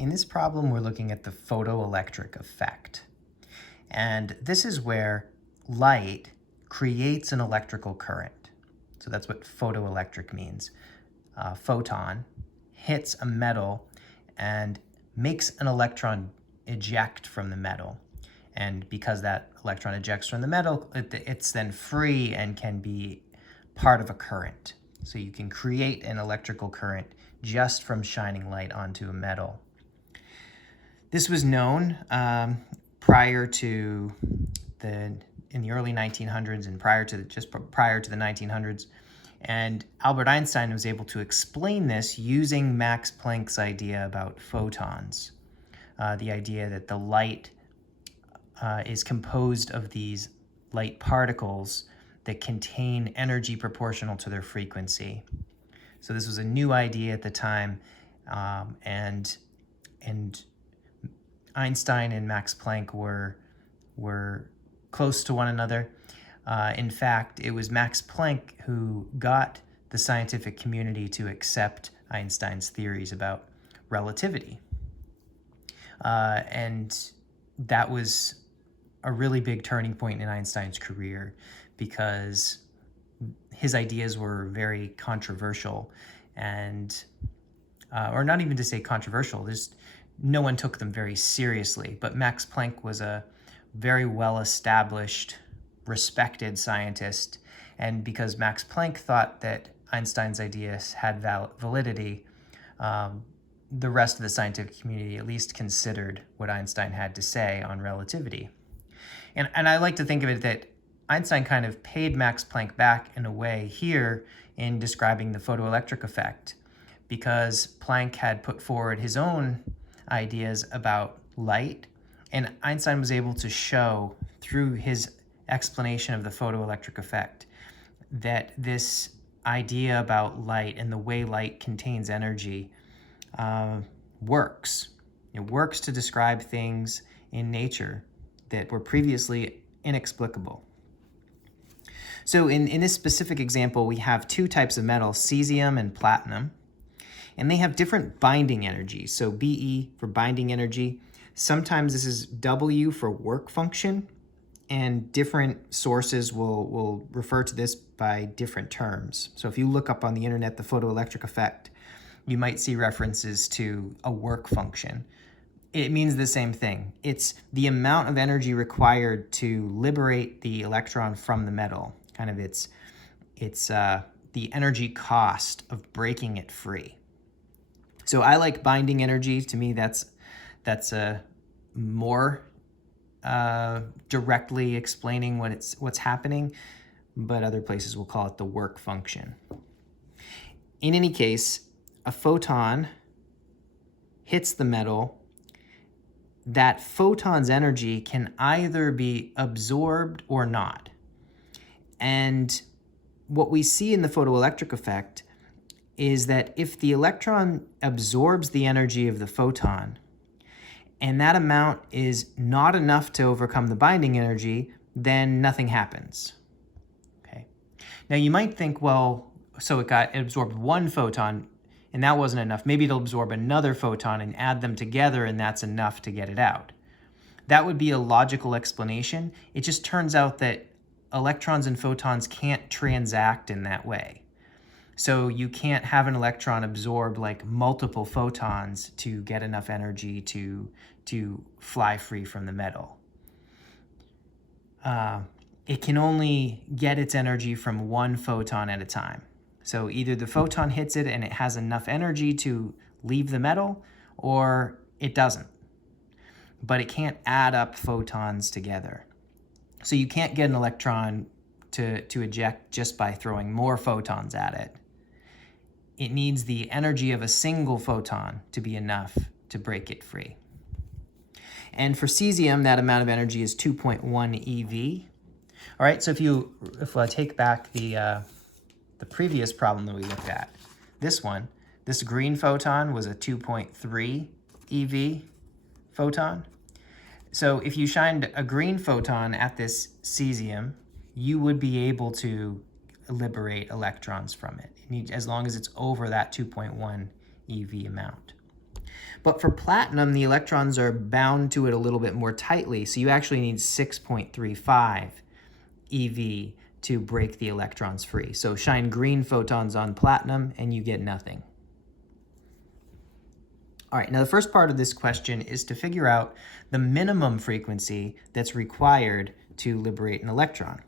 In this problem, we're looking at the photoelectric effect. And this is where light creates an electrical current. So that's what photoelectric means. A photon hits a metal and makes an electron eject from the metal. And because that electron ejects from the metal, it's then free and can be part of a current. So you can create an electrical current just from shining light onto a metal. This was known prior to in the early 1900s and prior to the 1900s. And Albert Einstein was able to explain this using Max Planck's idea about photons. The idea that the light is composed of these light particles that contain energy proportional to their frequency. So this was a new idea at the time, and Einstein and Max Planck were close to one another. In fact, it was Max Planck who got the scientific community to accept Einstein's theories about relativity. And that was a really big turning point in Einstein's career because his ideas were very controversial and, or not even to say controversial, no one took them very seriously, but Max Planck was a very well-established, respected scientist, and because Max Planck thought that Einstein's ideas had validity, the rest of the scientific community at least considered what Einstein had to say on relativity. And I like to think of it that Einstein kind of paid Max Planck back in a way here in describing the photoelectric effect, because Planck had put forward his own ideas about light, and Einstein was able to show through his explanation of the photoelectric effect that this idea about light and the way light contains energy works. It works to describe things in nature that were previously inexplicable. So in this specific example, we have two types of metal, cesium and platinum. And they have different binding energies. So Be for binding energy. Sometimes this is W for work function, and different sources will refer to this by different terms. So if you look up on the internet the photoelectric effect, you might see references to a work function. It means the same thing. It's the amount of energy required to liberate the electron from the metal. Kind of it's the energy cost of breaking it free. So I like binding energy. To me, that's a more directly explaining what's happening, but other places will call it the work function. In any case, a photon hits the metal. That photon's energy can either be absorbed or not. And what we see in the photoelectric effect is that if the electron absorbs the energy of the photon, and that amount is not enough to overcome the binding energy, then nothing happens. Okay. Now you might think, well, so it absorbed one photon, and that wasn't enough. Maybe it'll absorb another photon and add them together, and that's enough to get it out. That would be a logical explanation. It just turns out that electrons and photons can't transact in that way. So you can't have an electron absorb like multiple photons to get enough energy to fly free from the metal. It can only get its energy from one photon at a time. So either the photon hits it and it has enough energy to leave the metal, or it doesn't. But it can't add up photons together. So you can't get an electron to eject just by throwing more photons at it. It needs the energy of a single photon to be enough to break it free. And for cesium, that amount of energy is 2.1 eV. All right, so if I take back the previous problem that we looked at, this green photon was a 2.3 eV photon. So if you shined a green photon at this cesium, you would be able to liberate electrons from it, as long as it's over that 2.1 eV amount. But for platinum, the electrons are bound to it a little bit more tightly, so you actually need 6.35 eV to break the electrons free. So shine green photons on platinum and you get nothing. All right, now the first part of this question is to figure out the minimum frequency that's required to liberate an electron.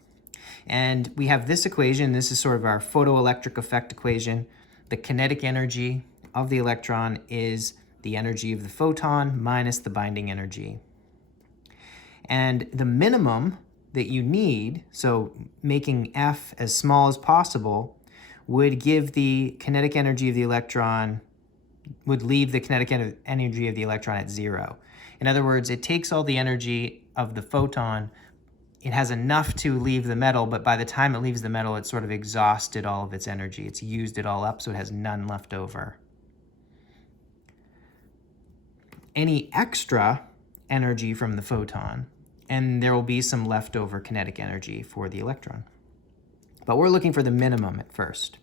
And we have this equation. This is sort of our photoelectric effect equation. The kinetic energy of the electron is the energy of the photon minus the binding energy. And the minimum that you need, so making F as small as possible, would give the kinetic energy of the electron, would leave the kinetic energy of the electron at 0. In other words, it takes all the energy of the photon. It has enough to leave the metal, but by the time it leaves the metal, it's sort of exhausted all of its energy. It's used it all up, so it has none left over. Any extra energy from the photon, and there will be some leftover kinetic energy for the electron. But we're looking for the minimum at first.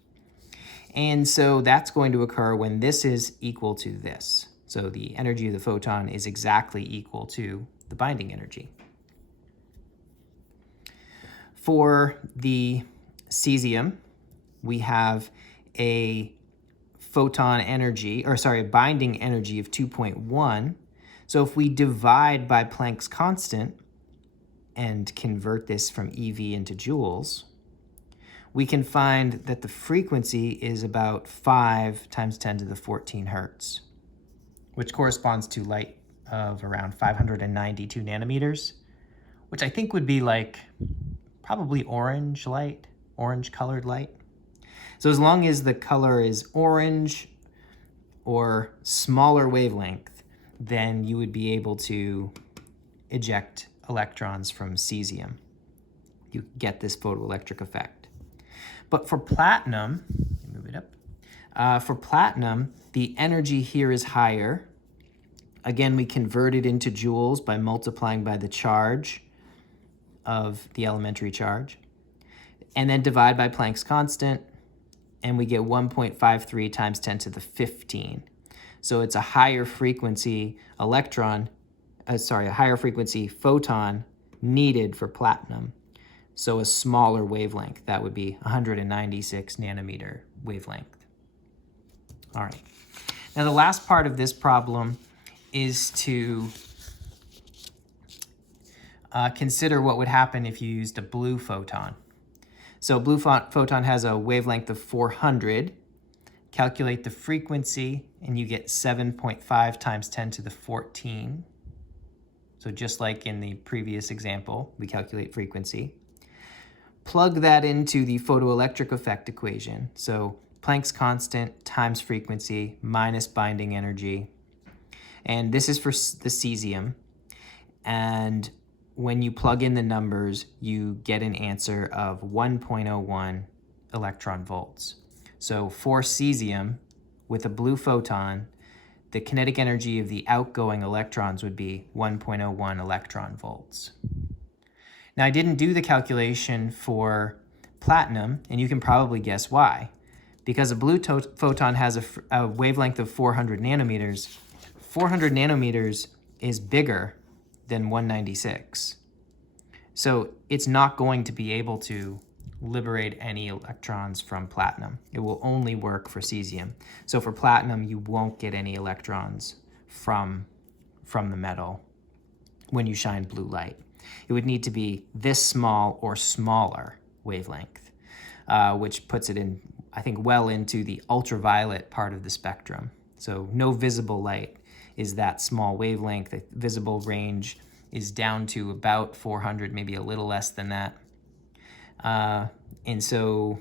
And so that's going to occur when this is equal to this. So the energy of the photon is exactly equal to the binding energy. For the cesium, we have a photon energy, a binding energy of 2.1. So if we divide by Planck's constant and convert this from eV into joules, we can find that the frequency is about 5 times 10 to the 14 hertz, which corresponds to light of around 592 nanometers, which I think would be like probably orange light, orange colored light. So as long as the color is orange or smaller wavelength, then you would be able to eject electrons from cesium. You get this photoelectric effect. But for platinum, move it up. For platinum, the energy here is higher. Again, we convert it into joules by multiplying by the charge of the elementary charge, and then divide by Planck's constant, and we get 1.53 times 10 to the 15. So it's a higher frequency a higher frequency photon needed for platinum. So a smaller wavelength, that would be 196 nanometer wavelength. All right. Now the last part of this problem is to consider what would happen if you used a blue photon. So a blue photon has a wavelength of 400. Calculate the frequency, and you get 7.5 times 10 to the 14. So just like in the previous example, we calculate frequency. Plug that into the photoelectric effect equation. So Planck's constant times frequency minus binding energy. And this is for the cesium. And when you plug in the numbers, you get an answer of 1.01 electron volts. So for cesium, with a blue photon, the kinetic energy of the outgoing electrons would be 1.01 electron volts. Now, I didn't do the calculation for platinum, and you can probably guess why. Because a blue photon has a wavelength of 400 nanometers. 400 nanometers is bigger than 196. So it's not going to be able to liberate any electrons from platinum. It will only work for cesium. So for platinum, you won't get any electrons from the metal when you shine blue light. It would need to be this small or smaller wavelength, which puts it in, I think, well into the ultraviolet part of the spectrum. So no visible light is that small wavelength. The visible range is down to about 400, maybe a little less than that. And so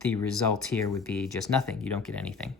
the result here would be just nothing. You don't get anything.